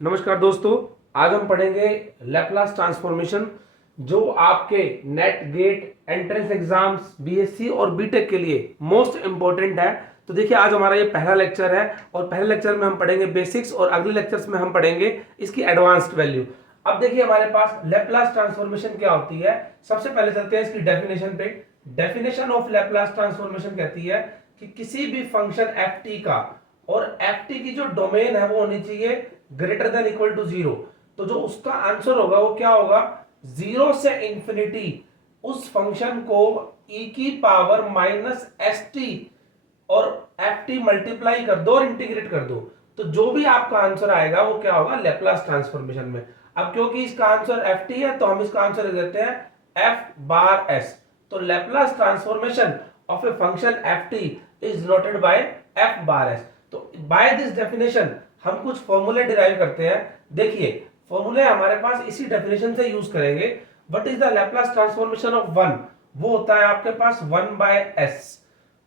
नमस्कार दोस्तों, आज हम पढ़ेंगे लैपलास ट्रांसफॉर्मेशन जो आपके NET GATE entrance exams BSc और बीटेक के लिए मोस्ट इंपॉर्टेंट है। तो देखिए, आज हमारा ये पहला लेक्चर है और पहले लेक्चर में हम पढ़ेंगे बेसिक्स और अगले लेक्चर्स में हम पढ़ेंगे इसकी एडवांस्ड वैल्यू। अब देखिए, हमारे पास लैपलास ट्रांसफॉर्मेशन क्या होती है। सबसे पहले चलते हैं इसकी डेफिनेशन पे। डेफिनेशन ऑफ लैपलास ट्रांसफॉर्मेशन कहती है कि किसी भी फंक्शन एफ टी का और एफ टी की जो डोमेन है वो होनी चाहिए greater than equal to zero. तो जो उसका आंसर होगा वो क्या होगा, जीरो से इंफिनिटी उस फंक्शन को e की पावर माइनस एस टी और एफ टी मल्टीप्लाई कर दो और इंटीग्रेट कर दो। तो जो भी आपका आंसर आएगा वो क्या होगा, लेप्लास ट्रांसफॉर्मेशन में। अब क्योंकि इसका आंसर एफ टी है तो हम इसका आंसर दे देते हैं एफ बार एस। तो Laplace transformation of a function F T is noted bye F bar S. तो बाय दिस डेफिनेशन हम कुछ फॉर्मूले डिराइव करते हैं। देखिए, फॉर्मूले हमारे पास इसी डेफिनेशन से यूज करेंगे। What is the Laplace transformation of one, वो होता है आपके पास one by s.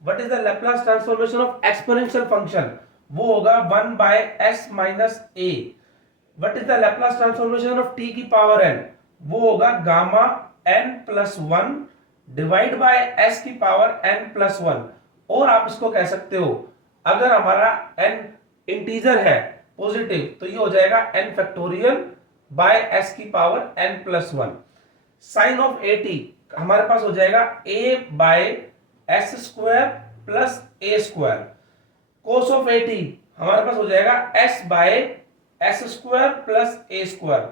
What is the Laplace transformation of exponential function, वो होगा one by s minus a. What is the Laplace transformation of t की power n, वो होगा gamma n plus one divide by s की power n plus one. और आप इसको कह सकते हो, अगर हमारा एन इंटीजर है पॉजिटिव तो ये हो जाएगा एन फैक्टोरियल बाय एस की power n plus one. Sine of a t हमारे पास हो जाएगा a by s square plus a square. Cos of a t हमारे पास हो जाएगा s by s square plus a square.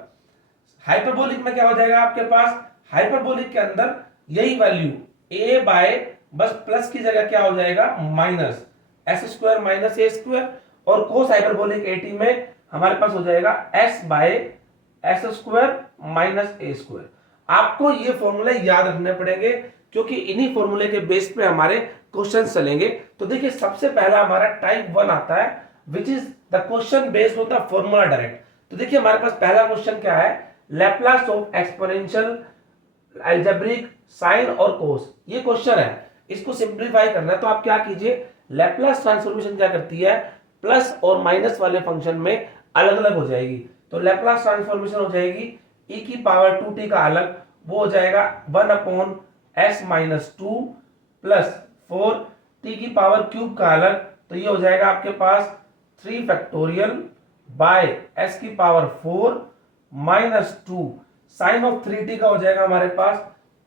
Hyperbolic में क्या हो जाएगा आपके पास, हाइपरबोलिक के अंदर यही वैल्यू ए बाय बस प्लस की जगह क्या हो जाएगा माइनस एस स्क्वायर माइनस ए स्क्वायर। और कोस हाइपरबोलिक एटी में हमारे पास हो जाएगा s by s square minus A square. आपको ये फॉर्मूले याद रखने पड़ेंगे क्योंकि इन्हीं फॉर्मूले के बेस पे हमारे क्वेश्चन चलेंगे। तो देखिए, सबसे पहला हमारा टाइप वन आता है which is the question based on the formula direct. तो देखिए, हमारे पास पहला क्वेश्चन क्या है, Laplace of exponential algebraic sine और कोस। ये क्वेश्चन है, इसको सिंप्लीफाई करना है। तो आप क्या कीजिए, लैपलास ट्रांसफॉर्मेशन क्या करती है, प्लस और माइनस वाले फंक्शन में अलग अलग हो जाएगी। तो लैपलास ट्रांसफॉर्मेशन हो जाएगी e की पावर 2t का अलग, वो हो जाएगा 1 upon s minus two plus 4 t की पावर क्यूब का अलग, तो ये हो जाएगा आपके पास 3 फैक्टोरियल बाय s की power 4 minus two. Sine of 3t का हो जाएगा हमारे पास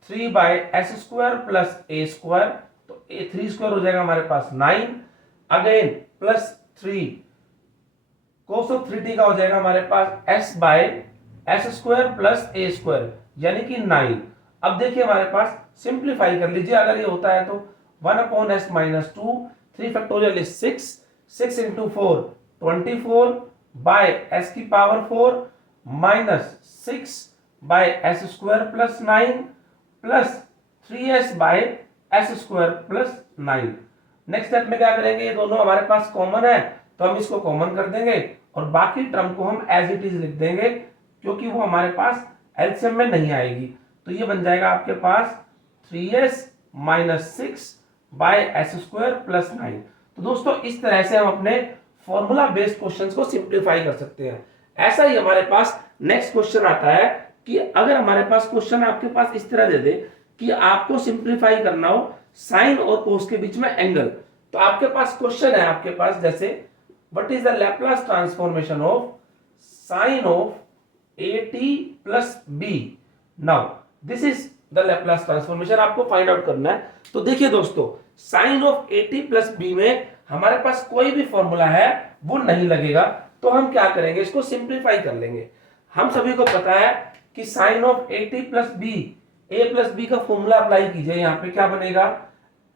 3 by s square plus a square. तो ए 3 स्क्वायर हो जाएगा हमारे पास 9 again plus 3। Cos of 3t का हो जाएगा हमारे पास s by s square plus a square यानी कि 9। अब देखिए, हमारे पास सिंप्लीफाई कर लीजिए, अगर ये होता है तो 1 upon s minus two, 3 factorial is 6, 6 into 4 24 by s की power 4 minus 6 by s square plus 9 plus 3s by s square plus 9। Next step में क्या करेंगे, ये दोनों हमारे पास कॉमन है तो हम इसको कॉमन कर देंगे और बाकी टर्म को हम एज इट इज लिख देंगे क्योंकि वो हमारे पास एलसीएम में नहीं आएगी। तो ये बन जाएगा आपके पास 3s minus 6 by s square plus 9। तो दोस्तों, इस तरह से हम अपने फॉर्मूला बेस्ड क्वेश्चंस को सिंप्लीफाई कर सकते हैं। ऐसा ही हमारे पास नेक्स्ट क्वेश्चन आता है कि अगर हमारे पास क्वेश्चन आपके पास इस तरह दे दे कि आपको सिंप्लीफाई करना हो साइन और कोस के बीच में एंगल। तो आपके पास क्वेश्चन है आपके पास जैसे, what is the Laplace transformation of sine of at plus b। Now this is the Laplace transformation, आपको फाइंड आउट करना है। तो देखिए दोस्तों, sine of at plus b में हमारे पास कोई भी फॉर्मूला है वो नहीं लगेगा। तो हम क्या करेंगे, इसको सिंप्लीफाई कर लेंगे। हम सभी को पता है कि sine of at plus b, a plus b का फॉर्मूला अप्लाई कीजिए। यहाँ पे क्या बनेगा,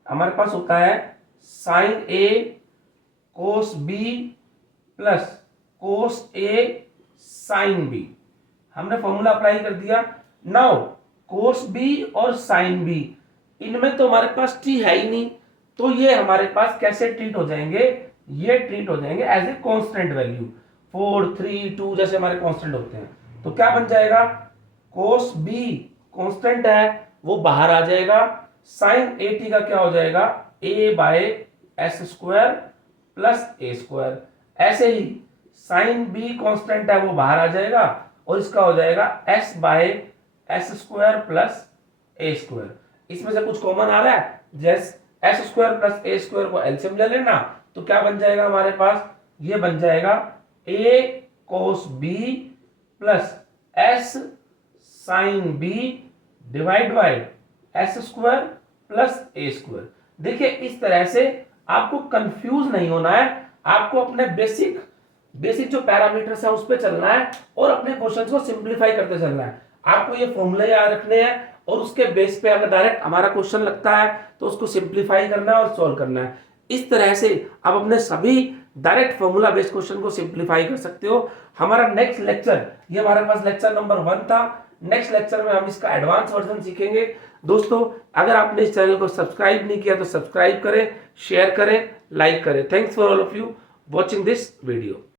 हमारे पास होता है sine a cos b plus cos a sine b। हमने फॉर्मूला अप्लाई कर दिया। नाउ कोस b और साइन b, इनमें तो हमारे पास t है ही नहीं, तो ये हमारे पास कैसे ट्रीट हो जाएंगे, ये ट्रीट हो जाएंगे एज ए कांस्टेंट वैल्यू। 4 3 2 जैसे हमारे कांस्टेंट होते हैं। तो क्या बन जाएगा, कोस b कांस्टेंट है वो बाहर आ जाएगा, साइन at का क्या हो जाएगा a bye s square plus a square. ऐसे ही साइन बी कांस्टेंट है वो बाहर आ जाएगा और इसका हो जाएगा s by s square plus a square. इसमें से कुछ कॉमन आ रहा है, जैसे S square plus a square को एलसीएम ले लेना, तो क्या बन जाएगा हमारे पास, ये बन जाएगा a cos b plus s sin b divide by s square plus a square. देखिए इस तरह से आपको कंफ्यूज नहीं होना है, आपको अपने बेसिक जो पैरामीटर्स है उस पे चलना है और अपने क्वेश्चंस को सिंपलीफाई करते चलना है। आपको ये फॉर्मूले याद रखने हैं और उसके बेस पे अगर डायरेक्ट हमारा क्वेश्चन लगता है तो उसको सिंपलीफाई करना है और सॉल्व करना है। इस तरह से आप अपने सभी डायरेक्ट फॉर्मूला बेस्ड क्वेश्चन को सिंपलीफाई कर सकते हो। हमारा नेक्स्ट लेक्चर, ये हमारे पास लेक्चर नंबर 1 था। नेक्स्ट लेक्चर में हम इसका एडवांस वर्जन सीखेंगे। दोस्तों अगर आपने इस चैनल को सब्सक्राइब नहीं किया तो सब्सक्राइब करें, शेयर करें, लाइक करें। Thanks for all of you watching this video.